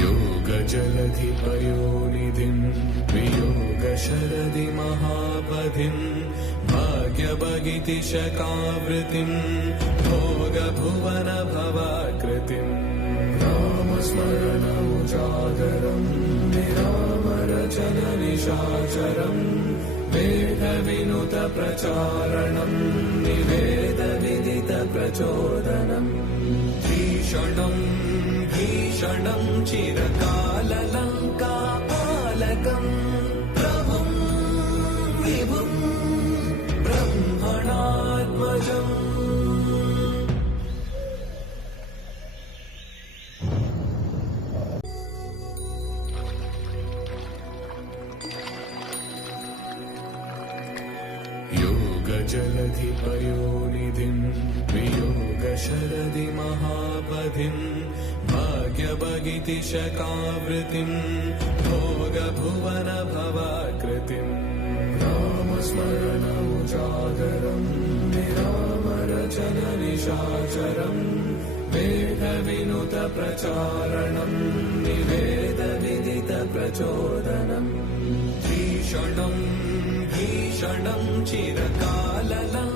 योगजलधिपयोनिधिम् वियोगशरदि महापथिम् भाग्यभगितिशकावृतिम् भोगभुवन भवाकृतिम् रामस्मरणमुजागरम् निरामरचननिशाचरम् वेदविनुतप्रचारणम् निवेदविदितप्रचोदनम् भीषणम् चिरकाललङ्कापालकम् प्रभुम् विभुम् ब्रह्मणात्मजम् योगजलधिपयोनिधिम् वियोगशरदि महापथिम् भाग्यभगितिशकावृतिम् भोगभुवन भवाकृतिम् रामस्मरणमुजागरम् निरामरचननिशाचरम् वेदविनुतप्रचारणम् निवेदविदितप्रचोदनम् भीषणम् चिरकाललङ्कापालकम्